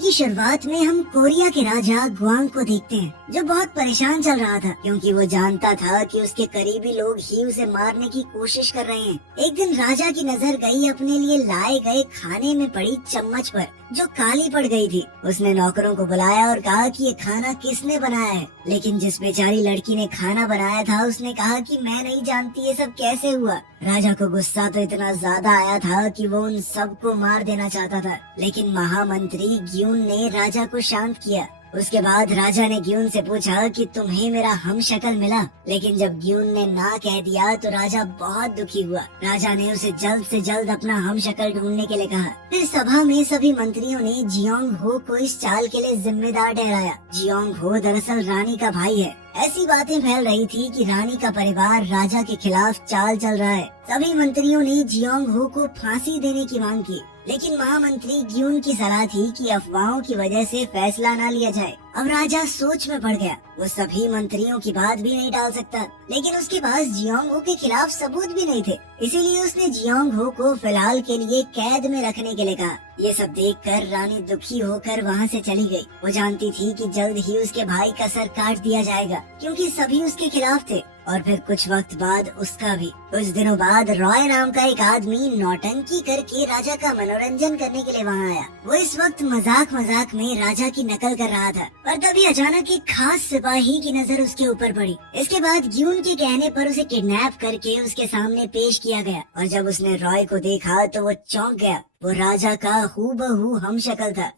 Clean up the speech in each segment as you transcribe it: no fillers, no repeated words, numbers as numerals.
की शुरुआत में हम कोरिया के राजा गुआंग को देखते हैं, जो बहुत परेशान चल रहा था क्योंकि वो जानता था कि उसके करीबी लोग ही उसे मारने की कोशिश कर रहे हैं। एक दिन राजा की नजर गई अपने लिए लाए गए खाने में पड़ी चम्मच पर, जो काली पड़ गई थी। उसने नौकरों को बुलाया और कहा कि ये खाना किसने बनाया है, लेकिन जिस बेचारी लड़की ने खाना बनाया था उसने कहा कि मैं नहीं जानती ये सब कैसे हुआ। राजा को गुस्सा तो इतना ज्यादा आया था कि वो उन सबको मार देना चाहता था, लेकिन महामंत्री ग्यून ने राजा को शांत किया। उसके बाद राजा ने ग्यून से पूछा कि तुम्हें मेरा हमशक्ल मिला, लेकिन जब ग्यून ने ना कह दिया तो राजा बहुत दुखी हुआ। राजा ने उसे जल्द से जल्द अपना हमशक्ल ढूंढने के लिए कहा। फिर सभा में सभी मंत्रियों ने जियोंग हो को इस चाल के लिए जिम्मेदार ठहराया। जियोंग हो दरअसल रानी का भाई है। ऐसी बातें फैल रही थी कि रानी का परिवार राजा के खिलाफ चाल चल रहा है। सभी मंत्रियों ने जियोंग हो को फांसी देने की मांग की, लेकिन महामंत्री ग्यून की सलाह थी कि अफवाहों की वजह से फैसला न लिया जाए। अब राजा सोच में पड़ गया। वो सभी मंत्रियों की बात भी नहीं टाल सकता, लेकिन उसके पास जियोंग हो के खिलाफ सबूत भी नहीं थे। इसीलिए उसने जियोंग हो को फिलहाल के लिए कैद में रखने के लिए कहा। ये सब देखकर रानी दुखी होकर वहाँ से चली गई। वो जानती थी कि जल्द ही उसके भाई का सर काट दिया जाएगा, क्योंकि सभी उसके खिलाफ थे, और फिर कुछ वक्त बाद उसका भी। कुछ दिनों बाद रॉय नाम का एक आदमी नौटंकी करके राजा का मनोरंजन करने के लिए वहाँ आया। वो इस वक्त मजाक मजाक में राजा की नकल कर रहा था, पर तभी अचानक एक खास सिपाही की नजर उसके ऊपर पड़ी। इसके बाद ग्यून के कहने पर उसे किडनैप करके उसके सामने पेश किया गया, और जब उसने रॉय को देखा तो वो चौंक गया। वो राजा का हूबहू हमशक्ल था।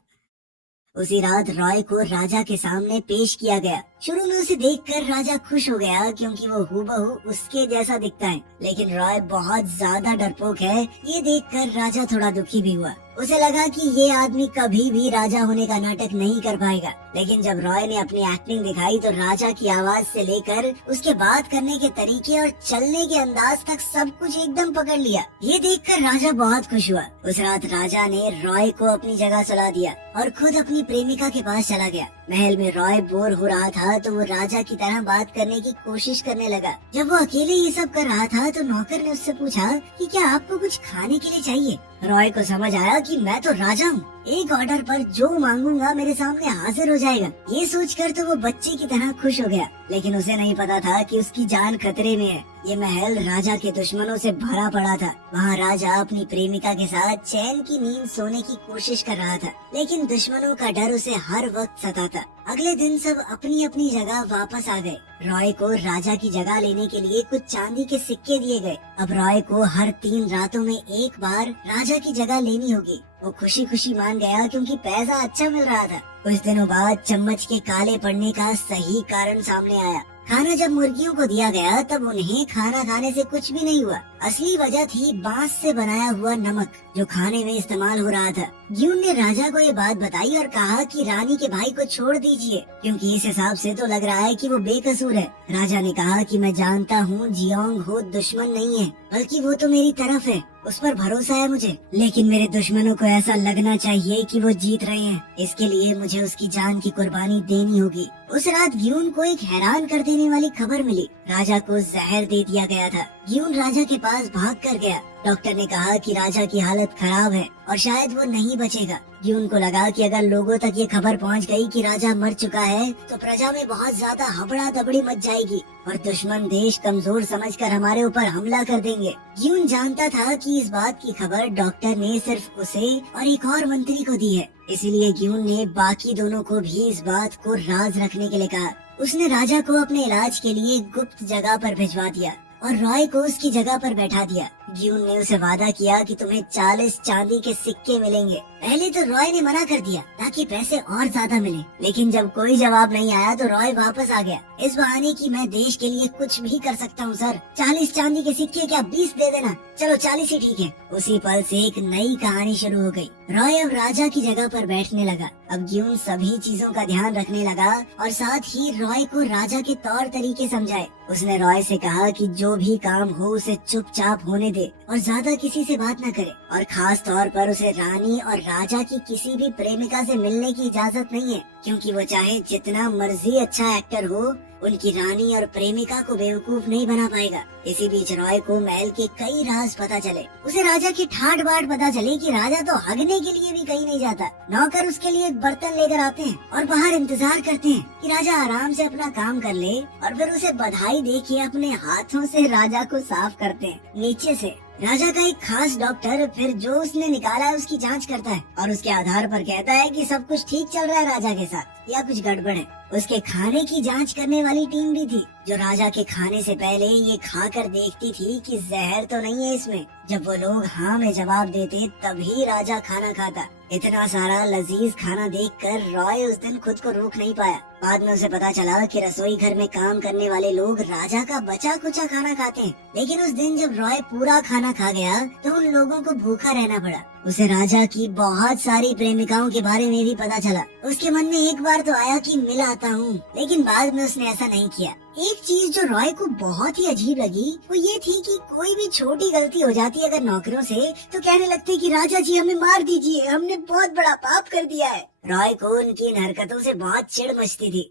उसी रात रॉय को राजा के सामने पेश किया गया। शुरू में उसे देखकर राजा खुश हो गया, क्योंकि वो हूबहू उसके जैसा दिखता है, लेकिन रॉय बहुत ज्यादा डरपोक है। ये देखकर राजा थोड़ा दुखी भी हुआ। उसे लगा कि ये आदमी कभी भी राजा होने का नाटक नहीं कर पाएगा। लेकिन जब रॉय ने अपनी एक्टिंग दिखाई तो राजा की आवाज से लेकर उसके बात करने के तरीके और चलने के अंदाज तक सब कुछ एकदम पकड़ लिया। ये देखकर राजा बहुत खुश हुआ। उस रात राजा ने रॉय को अपनी जगह सुला दिया और खुद अपनी प्रेमिका के पास चला गया। महल में रॉय बोर हो रहा था तो वो राजा की तरह बात करने की कोशिश करने लगा। जब वो अकेले ये सब कर रहा था तो नौकर ने उससे पूछा कि क्या आपको कुछ खाने के लिए चाहिए। रॉय को समझ आया कि मैं तो राजा हूँ, एक ऑर्डर पर जो मांगूंगा मेरे सामने हाजिर हो जाएगा। ये सोचकर तो वो बच्चे की तरह खुश हो गया, लेकिन उसे नहीं पता था कि उसकी जान खतरे में है। ये महल राजा के दुश्मनों से भरा पड़ा था। वहाँ राजा अपनी प्रेमिका के साथ चैन की नींद सोने की कोशिश कर रहा था, लेकिन दुश्मनों का डर उसे हर वक्त सताता। अगले दिन सब अपनी अपनी जगह वापस आ गए। रॉय को राजा की जगह लेने के लिए कुछ चांदी के सिक्के दिए गए। अब रॉय को हर 3 रातों में एक बार राजा की जगह लेनी होगी। वो खुशी खुशी मान गया, क्योंकि पैसा अच्छा मिल रहा था। कुछ दिनों बाद चम्मच के काले पड़ने का सही कारण सामने आया। खाना जब मुर्गियों को दिया गया तब उन्हें खाना खाने से कुछ भी नहीं हुआ। असली वजह थी बांस से बनाया हुआ नमक, जो खाने में इस्तेमाल हो रहा था। ग्यून ने राजा को ये बात बताई और कहा कि रानी के भाई को छोड़ दीजिए, क्योंकि इस हिसाब से तो लग रहा है कि वो बेकसूर है। राजा ने कहा कि मैं जानता हूँ जियोंग हो दुश्मन नहीं है, बल्कि वो तो मेरी तरफ है, उस पर भरोसा है मुझे। लेकिन मेरे दुश्मनों को ऐसा लगना चाहिए कि वो जीत रहे हैं, इसके लिए मुझे उसकी जान की कुर्बानी देनी होगी। उस रात ग्यून को एक हैरान कर देने वाली खबर मिली। राजा को जहर दे दिया गया था। ग्यून राजा के पास भाग कर गया। डॉक्टर ने कहा कि राजा की हालत खराब है और शायद वो नहीं बचेगा। ग्यून को लगा कि अगर लोगों तक ये खबर पहुंच गई कि राजा मर चुका है तो प्रजा में बहुत ज्यादा हबड़ा दबड़ी मच जाएगी और दुश्मन देश कमजोर समझकर हमारे ऊपर हमला कर देंगे। ग्यून जानता था कि इस बात की खबर डॉक्टर ने सिर्फ उसे और एक और मंत्री को दी है, इसीलिए ग्यून ने बाकी दोनों को भी इस बात को राज रखने के लिए कहा। उसने राजा को अपने इलाज के लिए गुप्त जगह पर भिजवा दिया और रॉय को उसकी जगह पर बैठा दिया। ग्यून ने उसे वादा किया कि तुम्हें 40 चांदी के सिक्के मिलेंगे। पहले तो रॉय ने मना कर दिया ताकि पैसे और ज्यादा मिले, लेकिन जब कोई जवाब नहीं आया तो रॉय वापस आ गया, इस बहाने कि मैं देश के लिए कुछ भी कर सकता हूँ सर। 40 चांदी के सिक्के क्या 20 दे देना, चलो 40 ही ठीक है। उसी पल से एक नई कहानी शुरू हो गई। रॉय अब राजा की जगह पर बैठने लगा। अब ग्यून सभी चीजों का ध्यान रखने लगा और साथ ही रॉय को राजा के तौर तरीके समझाए। उसने रॉय से कहा कि जो भी काम हो उसे चुपचाप होने दे और ज्यादा किसी से बात न करे, और खास तौर पर उसे रानी और राजा की किसी भी प्रेमिका से मिलने की इजाजत नहीं है, क्योंकि वो चाहे जितना मर्जी अच्छा एक्टर हो, उनकी रानी और प्रेमिका को बेवकूफ नहीं बना पाएगा। इसी बीच रॉय को महल के कई राज पता चले। उसे राजा की ठाट बाट पता चले कि राजा तो हगने के लिए भी कहीं नहीं जाता। नौकर उसके लिए एक बर्तन लेकर आते हैं और बाहर इंतजार करते हैं कि राजा आराम से अपना काम कर ले, और फिर उसे बधाई देके अपने हाथों से राजा को साफ करते हैं नीचे से। राजा का एक खास डॉक्टर फिर जो उसने निकाला है उसकी जांच करता है और उसके आधार पर कहता है कि सब कुछ ठीक चल रहा है राजा के साथ या कुछ गड़बड़ है। उसके खाने की जांच करने वाली टीम भी थी जो राजा के खाने से पहले ये खाकर देखती थी कि जहर तो नहीं है इसमें। जब वो लोग हाँ में जवाब देते तभी राजा खाना खाता। इतना सारा लजीज खाना देखकर रॉय उस दिन खुद को रोक नहीं पाया। बाद में उसे पता चला कि रसोई घर में काम करने वाले लोग राजा का बचा कुचा खाना खाते हैं, लेकिन उस दिन जब रॉय पूरा खाना खा गया तो उन लोगों को भूखा रहना पड़ा। उसे राजा की बहुत सारी प्रेमिकाओं के बारे में भी पता चला। उसके मन में एक बार तो आया कि मिल आता हूँ, लेकिन बाद में उसने ऐसा नहीं किया। एक चीज जो रॉय को बहुत ही अजीब लगी वो ये थी कि कोई भी छोटी गलती हो जाती अगर नौकरों से तो कहने लगते कि राजा जी हमें मार दीजिए, हमने बहुत बड़ा पाप कर दिया है। रॉय को उनकी इन हरकतों से बहुत चिढ़ मचती थी।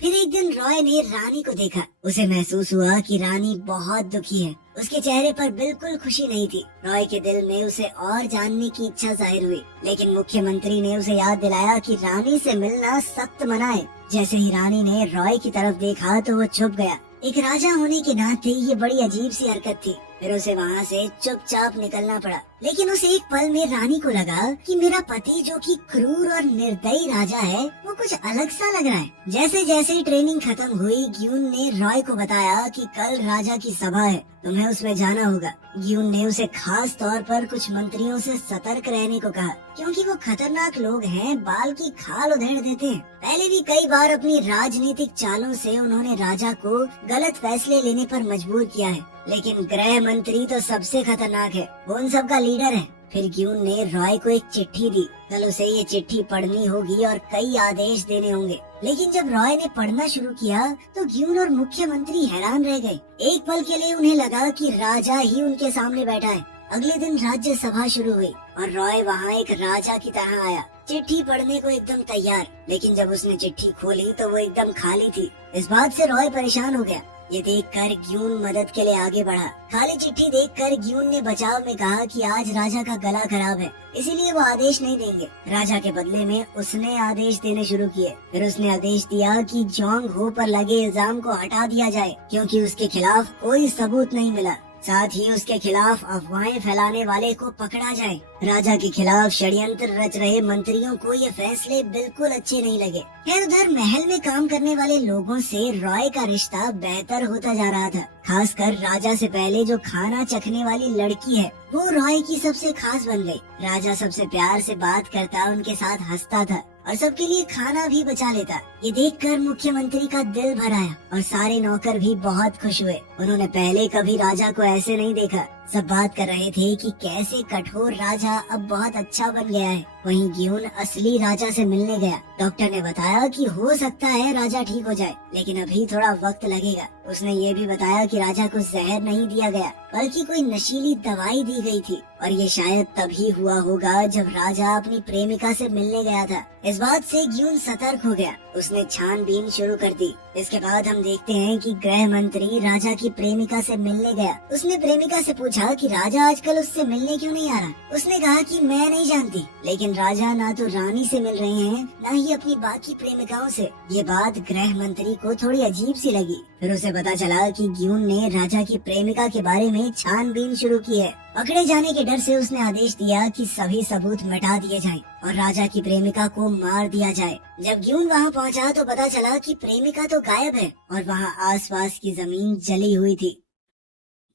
फिर एक दिन रॉय ने रानी को देखा। उसे महसूस हुआ कि रानी बहुत दुखी है। उसके चेहरे पर बिल्कुल खुशी नहीं थी। रॉय के दिल में उसे और जानने की इच्छा जाहिर हुई, लेकिन मुख्यमंत्री ने उसे याद दिलाया कि रानी से मिलना सख्त मना है। जैसे ही रानी ने रॉय की तरफ देखा तो वो चुप गया। एक राजा होने के नाते ये बड़ी अजीब सी हरकत थी। फिर उसे वहाँ से चुपचाप निकलना पड़ा। लेकिन उस एक पल में रानी को लगा कि मेरा पति जो कि क्रूर और निर्दयी राजा है वो कुछ अलग सा लग रहा है। जैसे जैसे ट्रेनिंग खत्म हुई ग्यून ने रॉय को बताया कि कल राजा की सभा है, तुम्हें उसमें जाना होगा। ग्यून ने उसे खास तौर पर कुछ मंत्रियों से सतर्क रहने को कहा, क्योंकि वो खतरनाक लोग हैं, बाल की खाल उधेड़ देते हैं। पहले भी कई बार अपनी राजनीतिक चालों से उन्होंने राजा को गलत फैसले लेने पर मजबूर किया है, लेकिन गृह मंत्री तो सबसे खतरनाक है, वो उन सबका लीडर है। फिर ग्यून ने रॉय को एक चिट्ठी दी। कल उसे ये चिट्ठी पढ़नी होगी और कई आदेश देने होंगे। लेकिन जब रॉय ने पढ़ना शुरू किया तो ग्यून और मुख्यमंत्री हैरान रह गए। एक पल के लिए उन्हें लगा कि राजा ही उनके सामने बैठा है। अगले दिन राज्य सभा शुरू हुई और रॉय वहाँ एक राजा की तरह आया, चिट्ठी पढ़ने को एकदम तैयार। लेकिन जब उसने चिट्ठी खोली तो वो एकदम खाली थी। इस बात से रॉय परेशान हो गया। ये देखकर ग्यून मदद के लिए आगे बढ़ा। खाली चिट्ठी देखकर ग्यून ने बचाव में कहा कि आज राजा का गला खराब है, इसीलिए वो आदेश नहीं देंगे। राजा के बदले में उसने आदेश देने शुरू किए। फिर उसने आदेश दिया कि जोंग हो पर लगे इल्जाम को हटा दिया जाए, क्योंकि उसके खिलाफ कोई सबूत नहीं मिला। साथ ही उसके खिलाफ अफवाहें फैलाने वाले को पकड़ा जाए। राजा के खिलाफ षड्यंत्र रच रहे मंत्रियों को ये फैसले बिल्कुल अच्छे नहीं लगे। खैर उधर महल में काम करने वाले लोगों से रॉय का रिश्ता बेहतर होता जा रहा था। खासकर राजा से पहले जो खाना चखने वाली लड़की है वो रॉय की सबसे खास बन गई। राजा सबसे प्यार से बात करता, उनके साथ हंसता था और सबके लिए खाना भी बचा लेता। ये देखकर मुख्यमंत्री का दिल भर आया और सारे नौकर भी बहुत खुश हुए। उन्होंने पहले कभी राजा को ऐसे नहीं देखा। सब बात कर रहे थे कि कैसे कठोर राजा अब बहुत अच्छा बन गया है। वहीं ग्यून असली राजा से मिलने गया। डॉक्टर ने बताया कि हो सकता है राजा ठीक हो जाए, लेकिन अभी थोड़ा वक्त लगेगा। उसने ये भी बताया कि राजा को जहर नहीं दिया गया, बल्कि कोई नशीली दवाई दी गई थी, और ये शायद तभी हुआ होगा जब राजा अपनी प्रेमिका से मिलने गया था। इस बात से ग्यून सतर्क हो गया। उसने छानबीन शुरू कर दी। इसके बाद हम देखते हैं कि गृह मंत्री राजा की प्रेमिका से मिलने गया। उसने प्रेमिका से पूछा कि राजा आजकल उससे मिलने क्यों नहीं आ रहा। उसने कहा कि मैं नहीं जानती, लेकिन राजा ना तो रानी से मिल रहे हैं न ही अपनी बाकी प्रेमिकाओं से। ये बात गृह मंत्री को थोड़ी अजीब सी लगी। फिर उसे पता चला कि ग्यून ने राजा की प्रेमिका के बारे में छानबीन शुरू की है। पकड़े जाने के डर से उसने आदेश दिया कि सभी सबूत मिटा दिए जाएं और राजा की प्रेमिका को मार दिया जाए। जब ग्यून वहाँ पहुँचा तो पता चला कि प्रेमिका तो गायब है और वहाँ आसपास की जमीन जली हुई थी।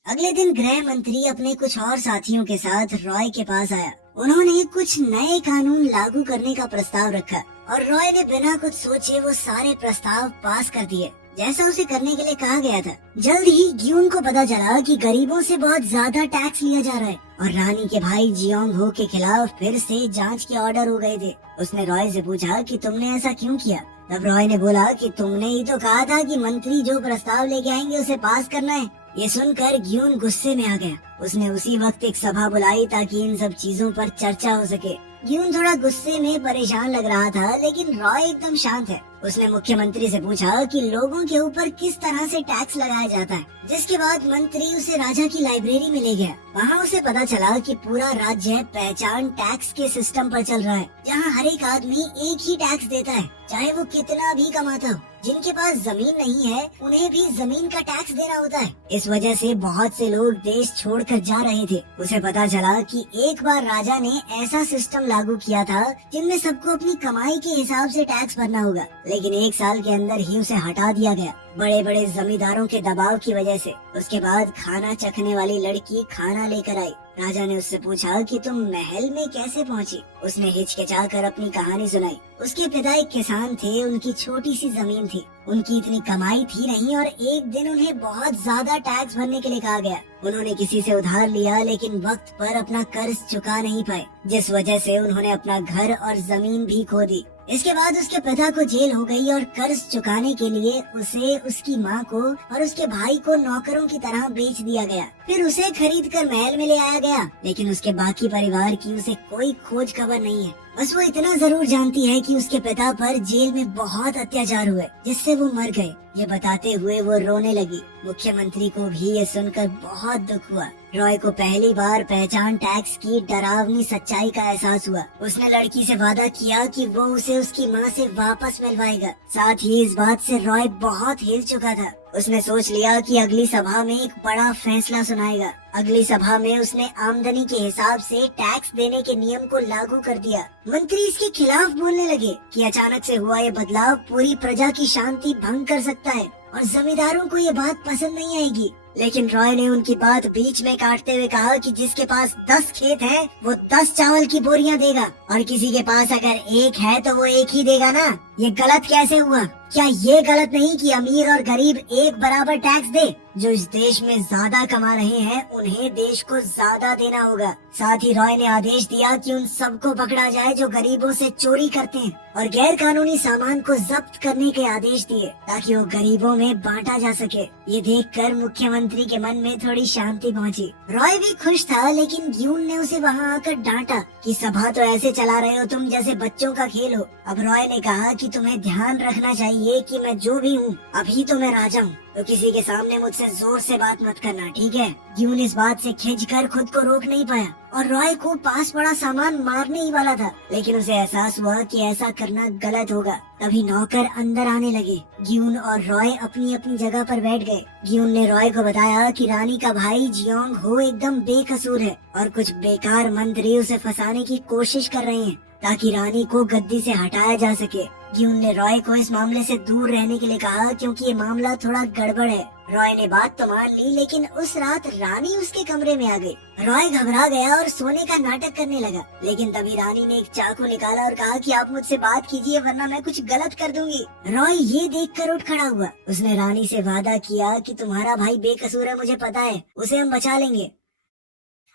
अगले दिन गृह मंत्री अपने कुछ और साथियों के साथ रॉय के पास आया। उन्होंने कुछ नए कानून लागू करने का प्रस्ताव रखा और रॉय ने बिना कुछ सोचे वो सारे प्रस्ताव पास कर दिए, जैसा उसे करने के लिए कहा गया था। जल्द ही ग्यून को पता चला कि गरीबों से बहुत ज्यादा टैक्स लिया जा रहा है और रानी के भाई जियोंग हो के खिलाफ फिर से जांच के ऑर्डर हो गए थे। उसने रॉय से पूछा कि तुमने ऐसा क्यों किया। तब रॉय ने बोला कि तुमने ही तो कहा था कि मंत्री जो प्रस्ताव लेके आएंगे उसे पास करना है। ये सुनकर ग्यून गुस्से में आ गया। उसने उसी वक्त एक सभा बुलाई ताकि इन सब चीजों पर चर्चा हो सके। ग्यून थोड़ा गुस्से में परेशान लग रहा था, लेकिन रॉय एकदम शांत है। उसने मुख्यमंत्री से पूछा कि लोगों के ऊपर किस तरह से टैक्स लगाया जाता है, जिसके बाद मंत्री उसे राजा की लाइब्रेरी में ले गया। वहाँ उसे पता चला कि पूरा राज्य पहचान टैक्स के सिस्टम पर चल रहा है, जहाँ हर एक आदमी एक ही टैक्स देता है, चाहे वो कितना भी कमाता हो। जिनके पास जमीन नहीं है उन्हें भी जमीन का टैक्स देना होता है। इस वजह से बहुत से लोग देश छोड़कर जा रहे थे। उसे पता चला कि एक बार राजा ने ऐसा सिस्टम लागू किया था जिनमें सबको अपनी कमाई के हिसाब से टैक्स भरना होगा, लेकिन 1 साल के अंदर ही उसे हटा दिया गया, बड़े बड़े जमींदारों के दबाव की वजह से। उसके बाद खाना चखने वाली लड़की खाना लेकर आई। राजा ने उससे पूछा कि तुम महल में कैसे पहुंची? उसने हिचकिचाकर अपनी कहानी सुनाई। उसके पिता एक किसान थे, उनकी छोटी सी जमीन थी, उनकी इतनी कमाई थी नहीं और एक दिन उन्हें बहुत ज्यादा टैक्स भरने के लिए कहा गया। उन्होंने किसी से उधार लिया लेकिन वक्त पर अपना कर्ज चुका नहीं पाए, जिस वजह से उन्होंने अपना घर और जमीन भी खो दी। इसके बाद उसके पिता को जेल हो गई और कर्ज चुकाने के लिए उसे, उसकी माँ को और उसके भाई को नौकरों की तरह बेच दिया गया। फिर उसे खरीद कर महल में ले आया गया, लेकिन उसके बाकी परिवार की उसे कोई खोज खबर नहीं है। बस वो इतना जरूर जानती है कि उसके पिता पर जेल में बहुत अत्याचार हुए, जिससे वो मर गए। ये बताते हुए वो रोने लगी। मुख्यमंत्री को भी ये सुनकर बहुत दुख हुआ। रॉय को पहली बार पहचान टैक्स की डरावनी सच्चाई का एहसास हुआ। उसने लड़की से वादा किया कि वो उसे उसकी माँ से वापस मिलवाएगा। साथ ही इस बात से रॉय बहुत हिल चुका था। उसने सोच लिया कि अगली सभा में एक बड़ा फैसला सुनाएगा। अगली सभा में उसने आमदनी के हिसाब से टैक्स देने के नियम को लागू कर दिया। मंत्री इसके खिलाफ बोलने लगे कि अचानक से हुआ ये बदलाव पूरी प्रजा की शांति भंग कर सकता है और जमींदारों को ये बात पसंद नहीं आएगी। लेकिन रॉय ने उनकी बात बीच में काटते हुए कहा कि जिसके पास 10 खेत है वो 10 चावल की बोरियां देगा, और किसी के पास अगर 1 है तो वो 1 ही देगा ना। ये गलत कैसे हुआ? क्या ये गलत नहीं कि अमीर और गरीब एक बराबर टैक्स दे? जो इस देश में ज्यादा कमा रहे हैं उन्हें देश को ज्यादा देना होगा। साथ ही रॉय ने आदेश दिया कि उन सबको पकड़ा जाए जो गरीबों से चोरी करते हैं, और गैर कानूनी सामान को जब्त करने के आदेश दिए ताकि वो गरीबों में बांटा जा सके। ये देखकर मुख्यमंत्री के मन में थोड़ी शांति पहुंची। रॉय भी खुश था, लेकिन ग्यून ने उसे वहां आकर डांटा कि सभा तो ऐसे चला रहे हो तुम जैसे बच्चों का खेल हो। अब रॉय ने कहा कि तुम्हें ध्यान रखना चाहिए कि मैं जो भी हूँ, अभी तो मैं राजा हूँ, तो किसी के सामने मुझसे जोर से बात मत करना, ठीक है? ग्यून इस बात से खिंचकर खुद को रोक नहीं पाया और रॉय को पास पड़ा सामान मारने ही वाला था, लेकिन उसे एहसास हुआ कि ऐसा करना गलत होगा। तभी नौकर अंदर आने लगे। ग्यून और रॉय अपनी अपनी जगह पर बैठ गए। ग्यून ने रॉय को बताया कि रानी का भाई जियोंग हो एकदम बेकसूर है और कुछ बेकार मंत्री उसे फंसाने की कोशिश कर रहे हैं ताकि रानी को गद्दी से हटाया जा सके। ग्यून ने रॉय को इस मामले से दूर रहने के लिए कहा क्योंकि ये मामला थोड़ा गड़बड़ है। रॉय ने बात तो मान ली, लेकिन उस रात रानी उसके कमरे में आ गई। रॉय घबरा गया और सोने का नाटक करने लगा, लेकिन तभी रानी ने एक चाकू निकाला और कहा कि आप मुझसे बात कीजिए वरना मैं कुछ गलत कर दूंगी। रॉय ये देखकर उठ खड़ा हुआ। उसने रानी से वादा किया कि तुम्हारा भाई बेकसूर है, मुझे पता है, उसे हम बचा लेंगे।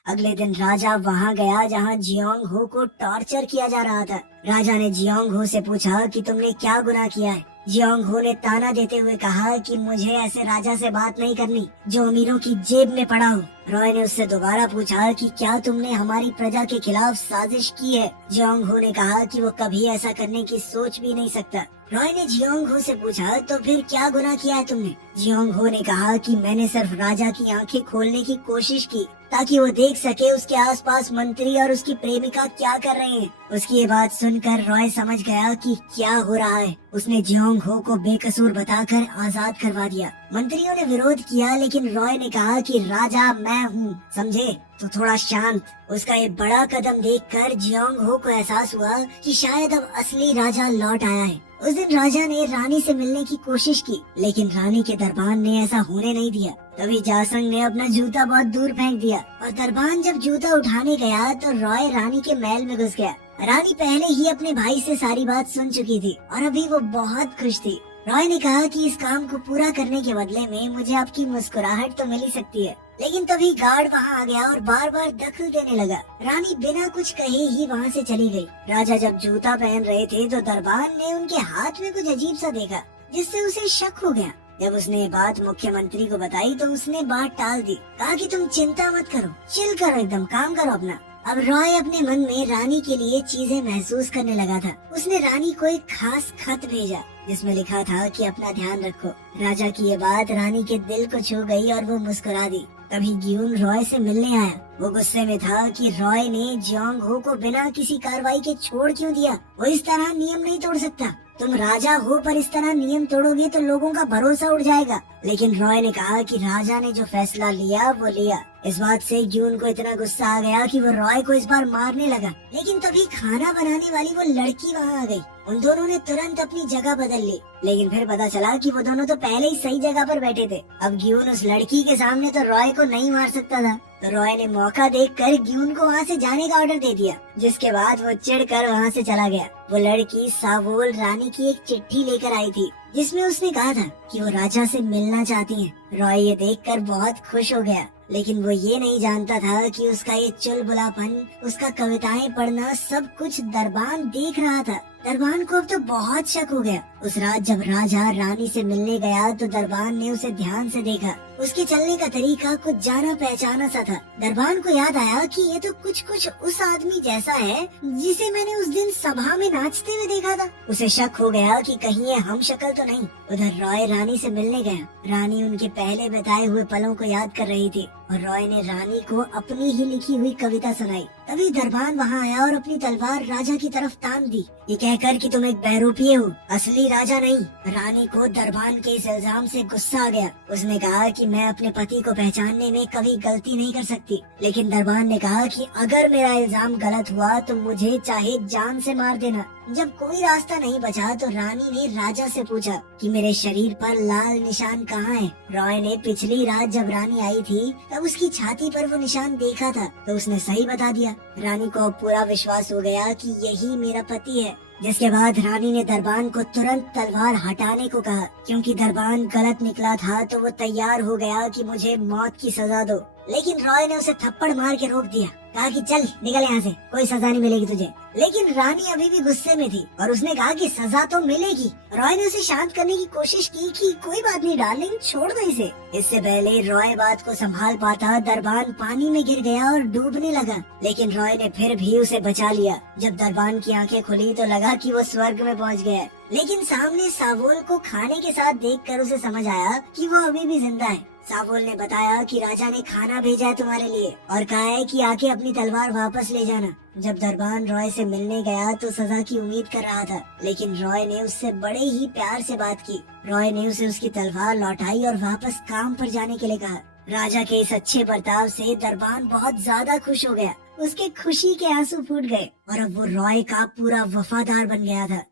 अगले दिन राजा वहाँ गया जहाँ जियोंग हो को टॉर्चर किया जा रहा था। राजा ने जियोंग हो से पूछा कि तुमने क्या गुनाह किया है। जियोंग हो ने ताना देते हुए कहा कि मुझे ऐसे राजा से बात नहीं करनी जो अमीरों की जेब में पड़ा हो। रॉय ने उससे दोबारा पूछा कि क्या तुमने हमारी प्रजा के खिलाफ साजिश की है। जियोंग हो ने कहा कि वो कभी ऐसा करने की सोच भी नहीं सकता। रॉय ने जियोंग हो से पूछा तो फिर क्या गुनाह किया है तुमने? जियोंग हो ने कहा कि मैंने सिर्फ राजा की आंखें खोलने की कोशिश की ताकि वो देख सके उसके आसपास मंत्री और उसकी प्रेमिका क्या कर रहे हैं। उसकी ये बात सुनकर रॉय समझ गया कि क्या हो रहा है। उसने जियोंग हो को बेकसूर बताकर आजाद करवा दिया। मंत्रियों ने विरोध किया, लेकिन रॉय ने कहा कि राजा मैं हूँ, समझे? तो थोड़ा शांत। उसका ये बड़ा कदम देखकर जियोंग हो को एहसास हुआ कि शायद अब असली राजा लौट आया है। उस दिन राजा ने रानी से मिलने की कोशिश की, लेकिन रानी के दरबान ने ऐसा होने नहीं दिया। तभी जासंग ने अपना जूता बहुत दूर फेंक दिया और दरबान जब जूता उठाने गया तो रॉय रानी के महल में घुस गया। रानी पहले ही अपने भाई से सारी बात सुन चुकी थी और अभी वो बहुत खुश थी। रॉय ने कहा कि इस काम को पूरा करने के बदले में मुझे आपकी मुस्कुराहट तो मिल ही सकती है, लेकिन तभी गार्ड वहाँ आ गया और बार बार दखल देने लगा। रानी बिना कुछ कहे ही वहाँ से चली गई। राजा जब जूता पहन रहे थे तो दरबान ने उनके हाथ में कुछ अजीब सा देखा, जिससे उसे शक हो गया। जब उसने ये बात मुख्यमंत्री को बताई तो उसने बात टाल दी, कहा कि तुम चिंता मत करो, चिल करो, एकदम काम करो अपना। अब रॉय अपने मन में रानी के लिए चीजें महसूस करने लगा था। उसने रानी को एक खास खत भेजा जिसमें लिखा था कि अपना ध्यान रखो। राजा की ये बात रानी के दिल को छू गई और वो मुस्कुरा दी। तभी ग्यून रॉय से मिलने आया। वो गुस्से में था कि रॉय ने जियोंग हो को बिना किसी कार्रवाई के छोड़ क्यों दिया। वो इस तरह नियम नहीं तोड़ सकता। तुम राजा हो पर इस तरह नियम तोड़ोगे तो लोगों का भरोसा उड़ जाएगा। लेकिन रॉय ने कहा कि राजा ने जो फैसला लिया वो लिया। इस बात से ग्यून को इतना गुस्सा आ गया कि वो रॉय को इस बार मारने लगा। लेकिन तभी खाना बनाने वाली वो लड़की वहाँ आ गई। उन दोनों ने तुरंत अपनी जगह बदल ली। लेकिन फिर पता चला कि वो दोनों तो पहले ही सही जगह पर बैठे थे। अब ग्यून उस लड़की के सामने तो रॉय को नहीं मार सकता था। तो रॉय ने मौका देखकर ग्यून को वहाँ से जाने का ऑर्डर दे दिया, जिसके बाद वो चिढ़कर वहाँ से चला गया। वो लड़की सावोल रानी की एक चिट्ठी लेकर आई थी जिसमें उसने कहा था कि वो राजा से मिलना चाहती है। रॉय ये देखकर बहुत खुश हो गया, लेकिन वो ये नहीं जानता था कि उसका ये चुलबुलापन, उसका कविताएं पढ़ना सब कुछ दरबान देख रहा था। दरबान को अब तो बहुत शक हो गया। उस रात जब राजा रानी से मिलने गया तो दरबान ने उसे ध्यान से देखा। उसके चलने का तरीका कुछ जाना पहचाना सा था। दरबान को याद आया कि ये तो कुछ उस आदमी जैसा है जिसे मैंने उस दिन सभा में नाचते हुए देखा था। उसे शक हो गया कि कहीं ये हम शक्ल तो नहीं। उधर रॉय रानी से मिलने गया। रानी उनके पहले बताए हुए पलों को याद कर रही थी और रॉय ने रानी को अपनी ही लिखी हुई कविता सुनाई। तभी दरबान वहाँ आया और अपनी तलवार राजा की तरफ तान दी, ये कहकर कि तुम एक बहरूपिये हो, असली राजा नहीं। रानी को दरबान के इस इल्जाम से गुस्सा आ गया। उसने कहा कि मैं अपने पति को पहचानने में कभी गलती नहीं कर सकती। लेकिन दरबान ने कहा कि अगर मेरा इल्जाम गलत हुआ तो मुझे चाहे जान से मार देना। जब कोई रास्ता नहीं बचा तो रानी ने राजा से पूछा कि मेरे शरीर पर लाल निशान कहाँ है। रॉय ने पिछली रात जब रानी आई थी तब उसकी छाती पर वो निशान देखा था, तो उसने सही बता दिया। रानी को पूरा विश्वास हो गया कि यही मेरा पति है। जिसके बाद रानी ने दरबान को तुरंत तलवार हटाने को कहा। क्योंकि दरबान गलत निकला था तो वो तैयार हो गया कि मुझे मौत की सजा दो। लेकिन रॉय ने उसे थप्पड़ मार के रोक दिया, कहा कि चल निकल यहाँ से, कोई सजा नहीं मिलेगी तुझे। लेकिन रानी अभी भी गुस्से में थी और उसने कहा कि सजा तो मिलेगी। रॉय ने उसे शांत करने की कोशिश की कि कोई बात नहीं डार्लिंग, छोड़ दो इसे। इससे पहले रॉय बात को संभाल पाता दरबान पानी में गिर गया और डूबने लगा। लेकिन रॉय ने फिर भी उसे बचा लिया। जब दरबान की आंखें खुली तो लगा कि वो स्वर्ग में पहुंच गया। लेकिन सामने सावोल को खाने के साथ देखकर उसे समझ आया कि वो अभी भी जिंदा है। सावोल ने बताया कि राजा ने खाना भेजा है तुम्हारे लिए और कहा है कि आके अपनी तलवार वापस ले जाना। जब दरबान रॉय से मिलने गया तो सजा की उम्मीद कर रहा था, लेकिन रॉय ने उससे बड़े ही प्यार से बात की। रॉय ने उसे उसकी तलवार लौटाई और वापस काम पर जाने के लिए कहा। राजा के इस अच्छे बर्ताव से दरबान बहुत ज्यादा खुश हो गया। उसके खुशी के आंसू फूट गए और अब वो रॉय का पूरा वफादार बन गया था।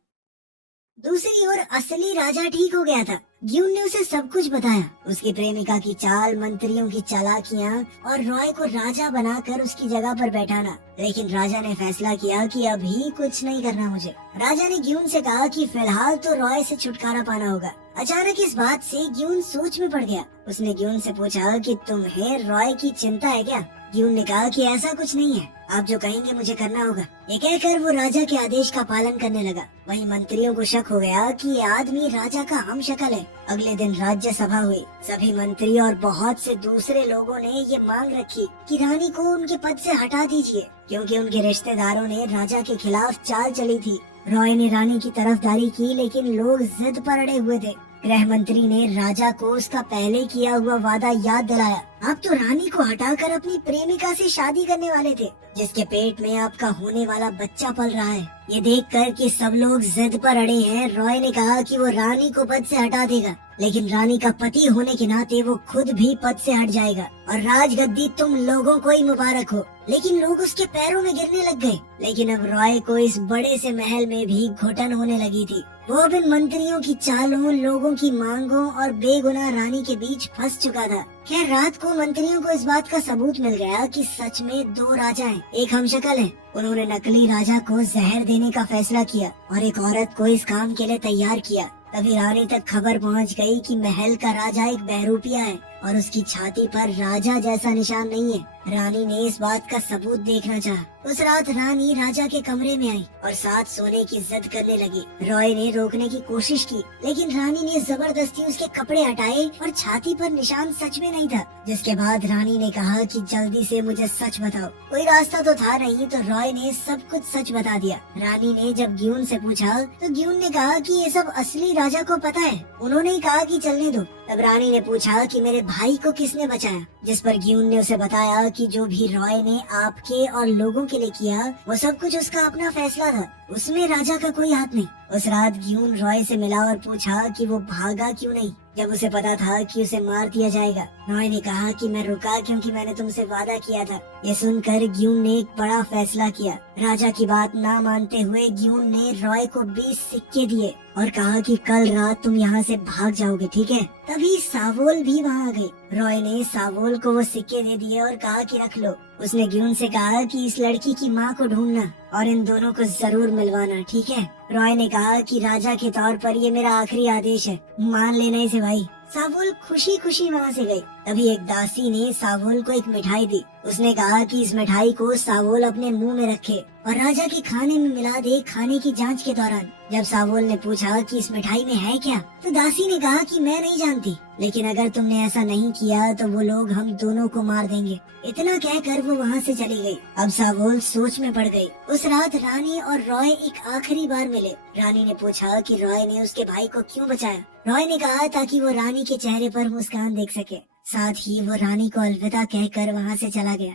दूसरी ओर असली राजा ठीक हो गया था। ग्यून ने उसे सब कुछ बताया, उसकी प्रेमिका की चाल, मंत्रियों की चालाकियां और रॉय को राजा बनाकर उसकी जगह पर बैठाना। लेकिन राजा ने फैसला किया कि अभी कुछ नहीं करना मुझे। राजा ने ग्यून से कहा कि फिलहाल तो रॉय से छुटकारा पाना होगा। अचानक इस बात से ग्यून सोच में पड़ गया। उसने ग्यून से पूछा कि तुम्हें रॉय की चिंता है क्या? ग्यून ने कहा कि ऐसा कुछ नहीं है, आप जो कहेंगे मुझे करना होगा। ये कहकर वो राजा के आदेश का पालन करने लगा। वहीं मंत्रियों को शक हो गया कि ये आदमी राजा का हम शक्ल है। अगले दिन राज्य सभा हुई। सभी मंत्री और बहुत से दूसरे लोगों ने ये मांग रखी कि रानी को उनके पद से हटा दीजिए, क्योंकि उनके रिश्तेदारों ने राजा के खिलाफ चाल चली थी। रॉय ने रानी की तरफदारी की, लेकिन लोग जिद पर अड़े हुए थे। गृह मंत्री ने राजा को उसका पहले किया हुआ वादा याद दिलाया। आप तो रानी को हटाकर अपनी प्रेमिका से शादी करने वाले थे, जिसके पेट में आपका होने वाला बच्चा पल रहा है। ये देखकर कि सब लोग जिद पर अड़े हैं, रॉय ने कहा कि वो रानी को पद से हटा देगा, लेकिन रानी का पति होने के नाते वो खुद भी पद से हट जाएगा और राजगद्दी तुम लोगों को ही मुबारक हो। लेकिन लोग उसके पैरों में गिरने लग गए। लेकिन अब रॉय को इस बड़े से महल में भी घुटन होने लगी थी। वो अब इन मंत्रियों की चालों, लोगों की मांगों और बेगुनाह रानी के बीच फंस चुका था। खैर रात को मंत्रियों को इस बात का सबूत मिल गया कि सच में दो राजा हैं, एक हमशक्ल है। उन्होंने नकली राजा को जहर देने का फैसला किया और एक औरत को इस काम के लिए तैयार किया। तभी रानी तक खबर पहुंच गई कि महल का राजा एक बहरूपिया है और उसकी छाती पर राजा जैसा निशान नहीं है। रानी ने इस बात का सबूत देखना चाहा। उस रात रानी राजा के कमरे में आई और साथ सोने की जिद करने लगी। रॉय ने रोकने की कोशिश की, लेकिन रानी ने जबरदस्ती उसके कपड़े हटाए और छाती पर निशान सच में नहीं था। जिसके बाद रानी ने कहा कि जल्दी से मुझे सच बताओ। कोई रास्ता तो था नहीं, तो रॉय ने सब कुछ सच बता दिया। रानी ने जब ग्यून से पूछा तो ग्यून ने कहा कि ये सब असली राजा को पता है। उन्होंने ही कहा कि चलने दो। तब रानी ने पूछा कि मेरे भाई को किसने बचाया, जिस पर ग्यून ने उसे बताया कि जो भी रॉय ने आपके और लोगों के लिए किया वो सब कुछ उसका अपना फैसला था, उसमें राजा का कोई हाथ नहीं। उस रात ग्यून रॉय से मिला और पूछा कि वो भागा क्यों नहीं, जब उसे पता था कि उसे मार दिया जाएगा। रॉय ने कहा कि मैं रुका क्योंकि मैंने तुमसे वादा किया था। ये सुनकर ग्यून ने एक बड़ा फैसला किया। राजा की बात ना मानते हुए ग्यून ने रॉय को 20 सिक्के दिए और कहा कि कल रात तुम यहाँ से भाग जाओगे, ठीक है। तभी सावोल भी वहाँ आ गई। रॉय ने सावोल को वो सिक्के दे दिए और कहा कि रख लो। उसने ग्यून से कहा कि इस लड़की की माँ को ढूंढना और इन दोनों को जरूर मिलवाना, ठीक है। रॉय ने कहा कि राजा के तौर पर ये मेरा आखिरी आदेश है, मान लेना इसे भाई। सावोल खुशी खुशी वहाँ से गई। तभी एक दासी ने सावोल को एक मिठाई दी। उसने कहा कि इस मिठाई को सावोल अपने मुंह में रखे और राजा के खाने में मिला दे खाने की जांच के दौरान। जब सावोल ने पूछा कि इस मिठाई में है क्या, तो दासी ने कहा कि मैं नहीं जानती, लेकिन अगर तुमने ऐसा नहीं किया तो वो लोग हम दोनों को मार देंगे। इतना कहकर वो वहाँ से चली गई। अब सावोल सोच में पड़ गई। उस रात रानी और रॉय एक आखिरी बार मिले। रानी ने पूछा कि रॉय ने उसके भाई को क्यों बचाया। रॉय ने कहा ताकि वो रानी के चेहरे पर मुस्कान देख सके। साथ ही वो रानी को अलविदा कहकर वहाँ से चला गया।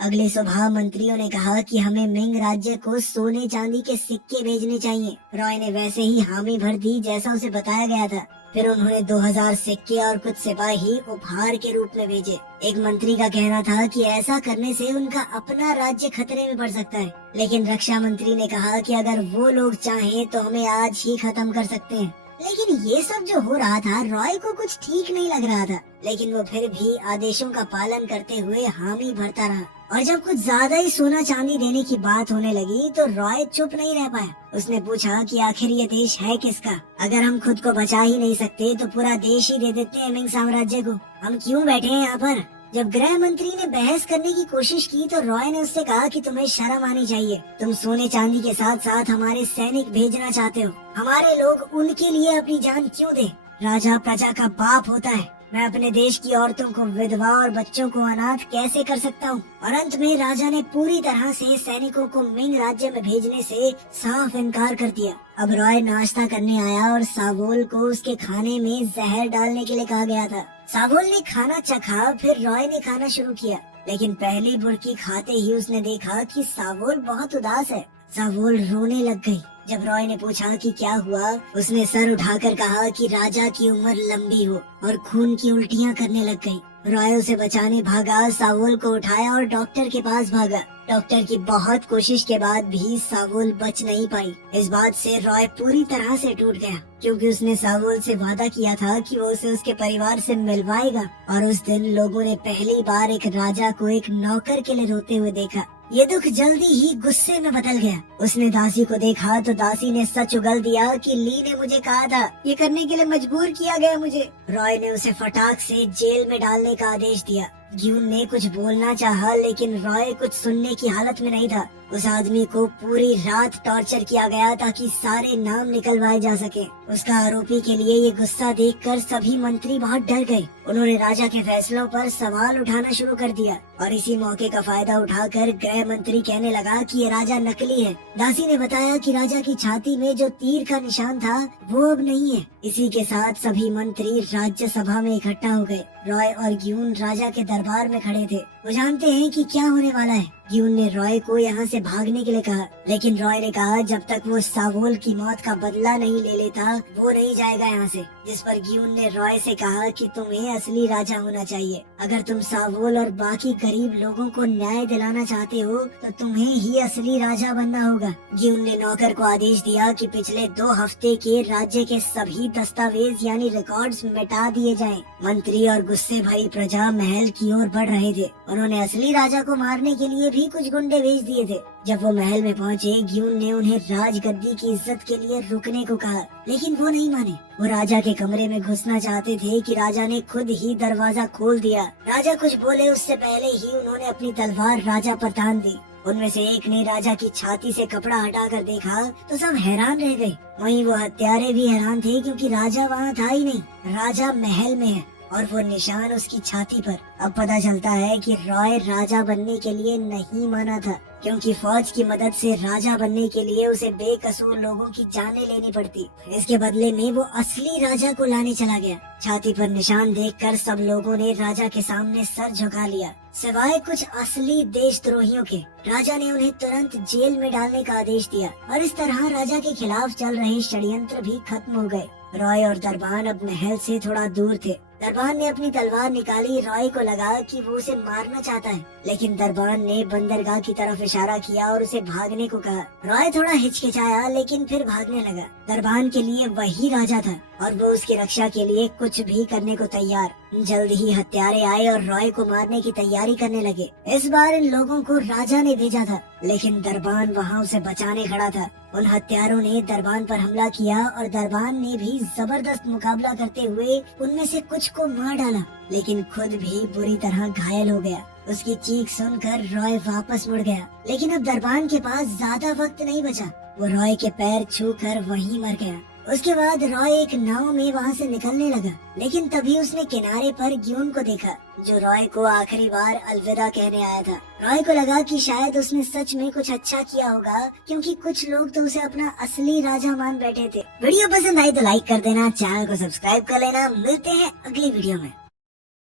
अगली सुबह मंत्रियों ने कहा कि हमें मिंग राज्य को सोने चांदी के सिक्के भेजने चाहिए। रॉय ने वैसे ही हामी भर दी जैसा उसे बताया गया था। फिर उन्होंने 2000 सिक्के और कुछ सिपाही उपहार के रूप में भेजे। एक मंत्री का कहना था कि ऐसा करने से उनका अपना राज्य खतरे में पड़ सकता है, लेकिन रक्षा मंत्री ने कहा कि अगर वो लोग चाहें तो हमें आज ही खत्म कर सकते हैं। लेकिन ये सब जो हो रहा था रॉय को कुछ ठीक नहीं लग रहा था, लेकिन वो फिर भी आदेशों का पालन करते हुए हामी भरता रहा। और जब कुछ ज्यादा ही सोना चांदी देने की बात होने लगी तो रॉय चुप नहीं रह पाया। उसने पूछा कि आखिर ये देश है किसका? अगर हम खुद को बचा ही नहीं सकते तो पूरा देश ही दे देते हैं मिंग साम्राज्य को। हम क्यों बैठे हैं यहाँ पर? जब गृह मंत्री ने बहस करने की कोशिश की तो रॉय ने उससे कहा कि तुम्हें शर्म आनी चाहिए। तुम सोने चांदी के साथ साथ हमारे सैनिक भेजना चाहते हो। हमारे लोग उनके लिए अपनी जान क्यों दे? राजा प्रजा का बाप होता है। मैं अपने देश की औरतों को विधवा और बच्चों को अनाथ कैसे कर सकता हूँ? और अंत में राजा ने पूरी तरह से सैनिकों को मिंग राज्य में भेजने से साफ इनकार कर दिया। अब रॉय नाश्ता करने आया और सावोल को उसके खाने में जहर डालने के लिए कहा गया था। सावोल ने खाना चखा, फिर रॉय ने खाना शुरू किया, लेकिन पहली बुर्की खाते ही उसने देखा कि सावोल बहुत उदास है। सावोल रोने लग गई। जब रॉय ने पूछा कि क्या हुआ, उसने सर उठाकर कहा कि राजा की उम्र लंबी हो और खून की उल्टियाँ करने लग गई। रॉय उसे बचाने भागा, सावोल को उठाया और डॉक्टर के पास भागा। डॉक्टर की बहुत कोशिश के बाद भी सावोल बच नहीं पाई। इस बात से रॉय पूरी तरह से टूट गया, क्योंकि उसने सावोल से वादा किया था कि वो उसे उसके परिवार से मिलवाएगा। और उस दिन लोगों ने पहली बार एक राजा को एक नौकर के लिए रोते हुए देखा। ये दुख जल्दी ही गुस्से में बदल गया। उसने दासी को देखा तो दासी ने सच उगल दिया कि ली ने मुझे कहा था, ये करने के लिए मजबूर किया गया मुझे। रॉय ने उसे फटाक से जेल में डालने का आदेश दिया। ग्यून ने कुछ बोलना चाहा, लेकिन रॉय कुछ सुनने की हालत में नहीं था। उस आदमी को पूरी रात टॉर्चर किया गया ताकि सारे नाम निकलवाए जा सके। उसका आरोपी के लिए ये गुस्सा देखकर सभी मंत्री बहुत डर गए। उन्होंने राजा के फैसलों पर सवाल उठाना शुरू कर दिया और इसी मौके का फायदा उठाकर गृह मंत्री कहने लगा कि ये राजा नकली है। दासी ने बताया कि राजा की छाती में जो तीर का निशान था वो अब नहीं है। इसी के साथ सभी मंत्री राज्यसभा में इकट्ठा हो गए। रॉय और ग्यून राजा के दरबार में खड़े थे। वो जानते हैं कि क्या होने वाला है। ग्यून ने रॉय को यहाँ से भागने के लिए कहा, लेकिन रॉय ने कहा जब तक वो सावोल की मौत का बदला नहीं ले लेता वो नहीं जाएगा यहाँ से। जिस पर ग्यून ने रॉय से कहा कि तुम्हें असली राजा होना चाहिए। अगर तुम सावोल और बाकी गरीब लोगों को न्याय दिलाना चाहते हो तो तुम्हें ही असली राजा बनना होगा। ग्यून ने नौकर को आदेश दिया कि पिछले 2 हफ्ते के राज्य के सभी दस्तावेज यानी रिकॉर्ड्स मिटा दिए जाएं। मंत्री और गुस्से भरी प्रजा महल की ओर बढ़ रहे थे और उन्होंने असली राजा को मारने के लिए भी कुछ गुंडे भेज दिए थे। जब वो महल में पहुंचे, ग्यून ने उन्हें राजगद्दी की इज्जत के लिए रुकने को कहा, लेकिन वो नहीं माने। वो राजा के कमरे में घुसना चाहते थे कि राजा ने खुद ही दरवाजा खोल दिया। राजा कुछ बोले उससे पहले ही उन्होंने अपनी तलवार राजा पर तान दी। उनमें से एक ने राजा की छाती से कपड़ा हटाकर देखा तो सब हैरान रह गए। वहीं वो हत्यारे भी हैरान थे, क्योंकि राजा वहाँ था ही नहीं। राजा महल में है और वो निशान उसकी छाती पर। अब पता चलता है कि रॉय राजा बनने के लिए नहीं माना था, क्योंकि फौज की मदद से राजा बनने के लिए उसे बेकसूर लोगों की जानें लेनी पड़ती। इसके बदले में वो असली राजा को लाने चला गया। छाती पर निशान देखकर सब लोगों ने राजा के सामने सर झुका लिया, सिवाय कुछ असली देशद्रोहियों के। राजा ने उन्हें तुरंत जेल में डालने का आदेश दिया और इस तरह राजा के खिलाफ चल रहे षड्यंत्र भी खत्म हो गए। रॉय और दरबान अब महल से थोड़ा दूर थे। दरबान ने अपनी तलवार निकाली। रॉय को लगा कि वो उसे मारना चाहता है, लेकिन दरबान ने बंदरगाह की तरफ इशारा किया और उसे भागने को कहा। रॉय थोड़ा हिचकिचाया, लेकिन फिर भागने लगा। दरबान के लिए वही राजा था और वो उसकी रक्षा के लिए कुछ भी करने को तैयार। जल्द ही हत्यारे आए और रॉय को मारने की तैयारी करने लगे। इस बार इन लोगों को राजा ने भेजा था, लेकिन दरबान वहाँ उसे बचाने खड़ा था। उन हत्यारों ने दरबान पर हमला किया और दरबान ने भी जबरदस्त मुकाबला करते हुए उनमें से कुछ को मार डाला, लेकिन खुद भी बुरी तरह घायल हो गया। उसकी चीख सुनकर रॉय वापस मुड़ गया, लेकिन अब दरबान के पास ज्यादा वक्त नहीं बचा। वो रॉय के पैर छूकर वहीं मर गया। उसके बाद रॉय एक नाव में वहाँ से निकलने लगा, लेकिन तभी उसने किनारे पर ग्यून को देखा, जो रॉय को आखिरी बार अलविदा कहने आया था। रॉय को लगा कि शायद उसने सच में कुछ अच्छा किया होगा, क्योंकि कुछ लोग तो उसे अपना असली राजा मान बैठे थे। वीडियो पसंद आई तो लाइक कर देना, चैनल को सब्सक्राइब कर लेना। मिलते हैं अगली वीडियो में।